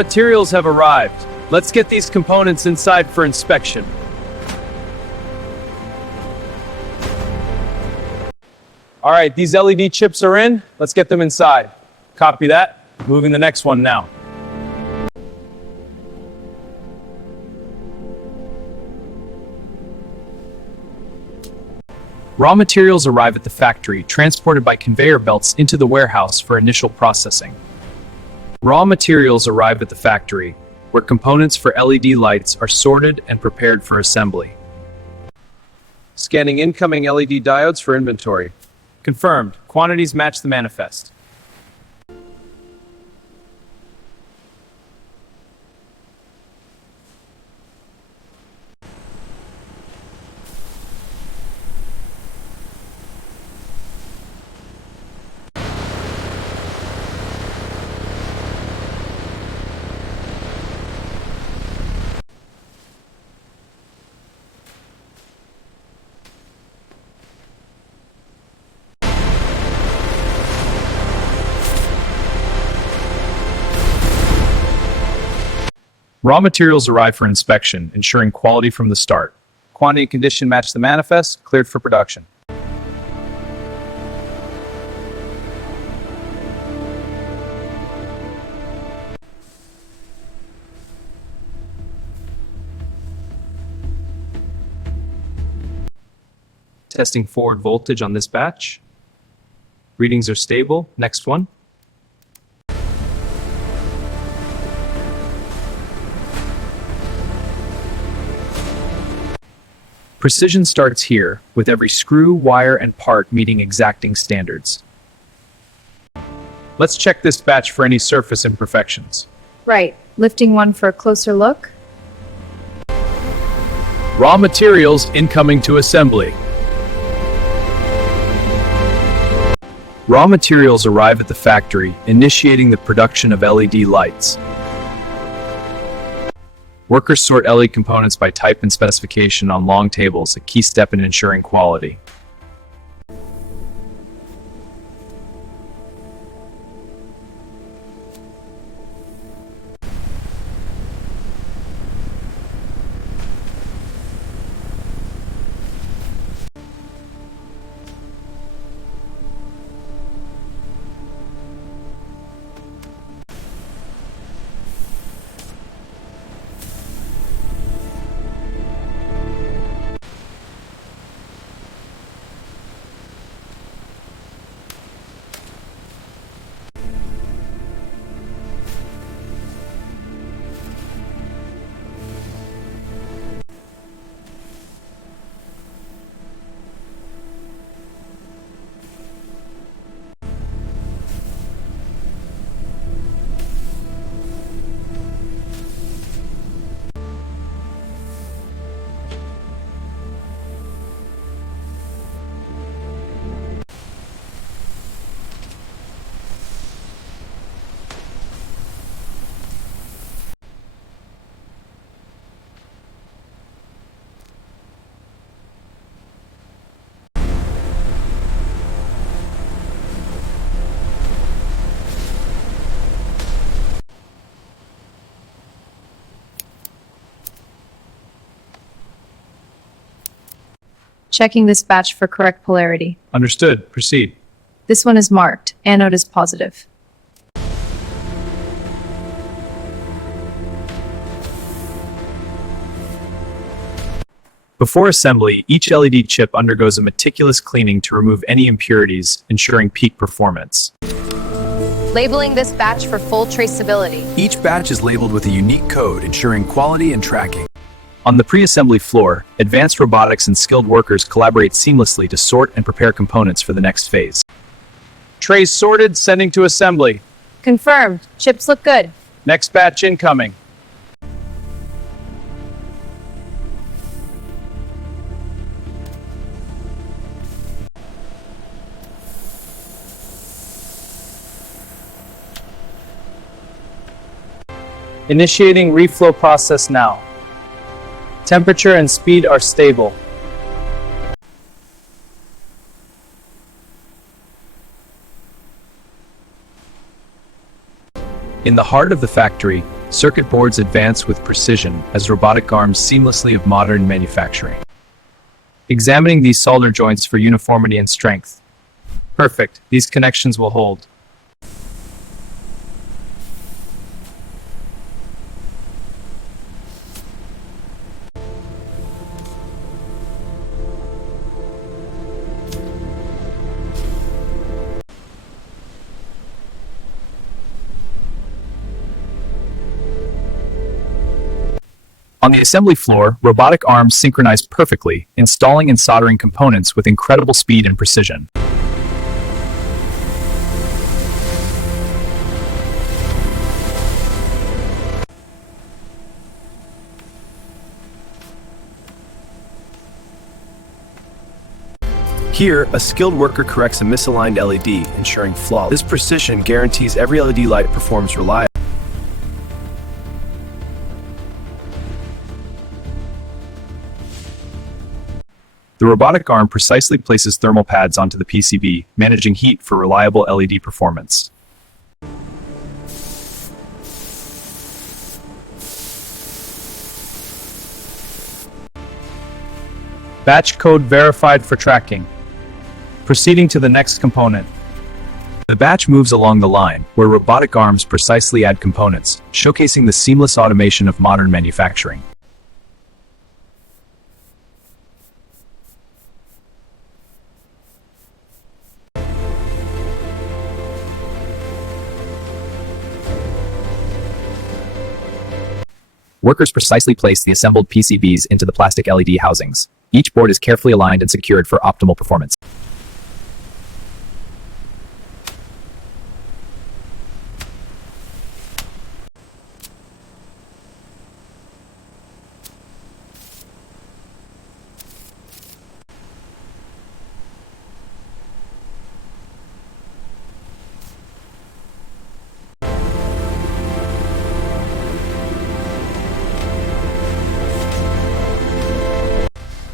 Materials have arrived. Let's get these components inside for inspection. All right, these LED chips are in. Let's get them inside. Copy that. Moving the next one now. Raw materials arrive at the factory, transported by conveyor belts into the warehouse for initial processing. Raw materials arrive at the factory, where components for LED lights are sorted and prepared for assembly. Scanning incoming LED diodes for inventory. Confirmed. Quantities match the manifest. Raw materials arrive for inspection, ensuring quality from the start. Quantity and condition match the manifest, cleared for production. Testing forward voltage on this batch. Readings are stable. Next one. Precision starts here, with every screw, wire, and part meeting exacting standards. Let's check this batch for any surface imperfections. Right. Lifting one for a closer look. Raw materials incoming to assembly. Raw materials arrive at the factory, initiating the production of LED lights. Workers sort LED components by type and specification on long tables, a key step in ensuring quality. Checking this batch for correct polarity. Understood. Proceed. This one is marked. Anode is positive. Before assembly, each LED chip undergoes a meticulous cleaning to remove any impurities, ensuring peak performance. Labeling this batch for full traceability. Each batch is labeled with a unique code, ensuring quality and tracking. On the pre-assembly floor, advanced robotics and skilled workers collaborate seamlessly to sort and prepare components for the next phase. Trays sorted, sending to assembly. Confirmed. Chips look good. Next batch incoming. Initiating reflow process now. Temperature and speed are stable. In the heart of the factory, Circuit boards advance with precision as robotic arms seamlessly of modern manufacturing. Examining these solder joints for uniformity and strength. Perfect. These connections will hold. On the assembly floor, robotic arms synchronize perfectly, installing and soldering components with incredible speed and precision. Here, a skilled worker corrects a misaligned LED, ensuring flawless. This precision guarantees every LED light performs reliably. The robotic arm precisely places thermal pads onto the PCB, managing heat for reliable LED performance. Batch code verified for tracking. Proceeding to the next component. The batch moves along the line, where robotic arms precisely add components, showcasing the seamless automation of modern manufacturing. Workers precisely place the assembled PCBs into the plastic LED housings. Each board is carefully aligned and secured for optimal performance.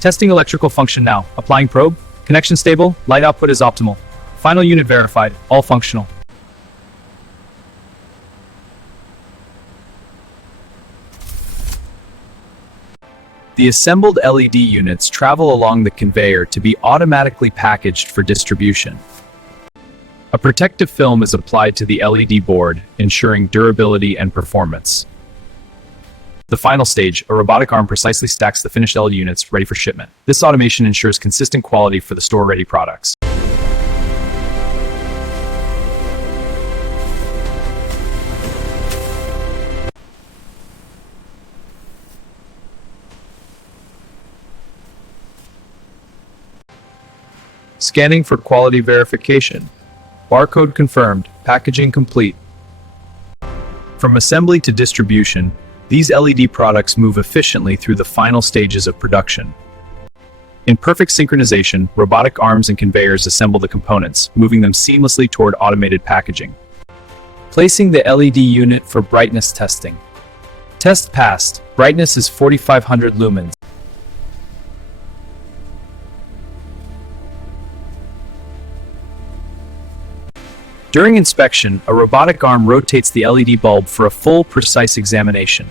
Testing electrical function now. Applying probe. Connection stable. Light output is optimal. Final unit verified. All functional. The assembled LED units travel along the conveyor to be automatically packaged for distribution. A protective film is applied to the LED board, ensuring durability and performance. The final stage, a robotic arm precisely stacks the finished LED units ready for shipment. This automation ensures consistent quality for the store-ready products. Scanning for quality verification. Barcode confirmed. Packaging complete. From assembly to distribution, these LED products move efficiently through the final stages of production. In perfect synchronization, robotic arms and conveyors assemble the components, moving them seamlessly toward automated packaging. Placing the LED unit for brightness testing. Test passed. Brightness is 4500 lumens. During inspection, a robotic arm rotates the LED bulb for a full, precise examination.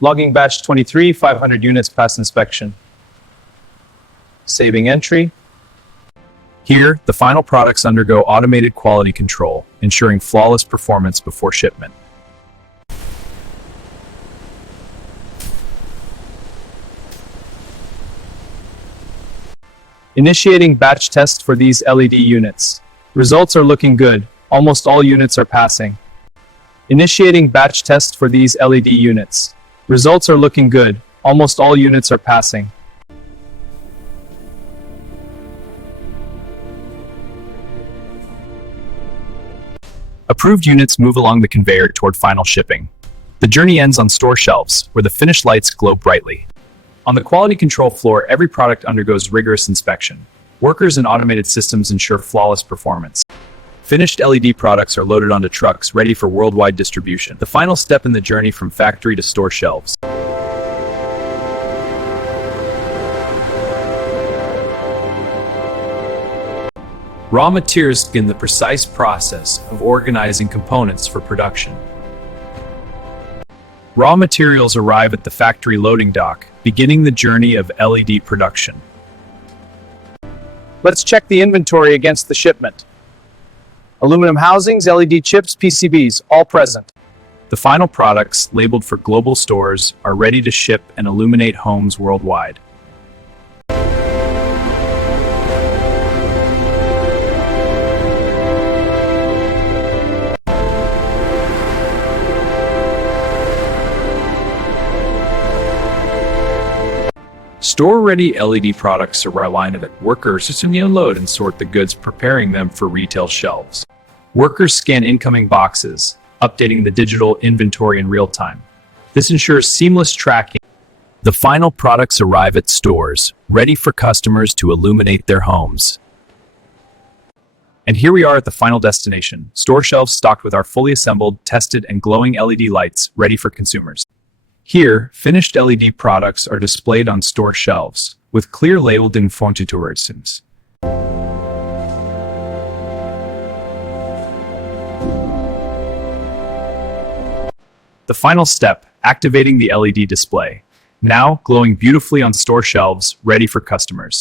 Logging batch 23, 500 units past inspection. Saving entry. Here, the final products undergo automated quality control, ensuring flawless performance before shipment. Initiating batch test for these LED units. Results are looking good. Almost all units are passing. Initiating batch test for these LED units. Results are looking good. Almost all units are passing. Approved units move along the conveyor toward final shipping. The journey ends on store shelves, where the finished lights glow brightly. On the quality control floor, every product undergoes rigorous inspection. Workers and automated systems ensure flawless performance. Finished LED products are loaded onto trucks ready for worldwide distribution, the final step in the journey from factory to store shelves. Raw materials begin the precise process of organizing components for production. Raw materials arrive at the factory loading dock, beginning the journey of LED production. Let's check the inventory against the shipment. Aluminum housings, LED chips, PCBs, all present. The final products, labeled for global stores, are ready to ship and illuminate homes worldwide. Store-ready LED products are aligned at workers to unload and sort the goods, preparing them for retail shelves. Workers scan incoming boxes, updating the digital inventory in real time. This ensures seamless tracking. The final products arrive at stores, ready for customers to illuminate their homes. And here we are at the final destination, store shelves stocked with our fully assembled, tested, and glowing LED lights ready for consumers. Here, finished LED products are displayed on store shelves, with clear labeled informations. The final step, activating the LED display, now glowing beautifully on store shelves, ready for customers.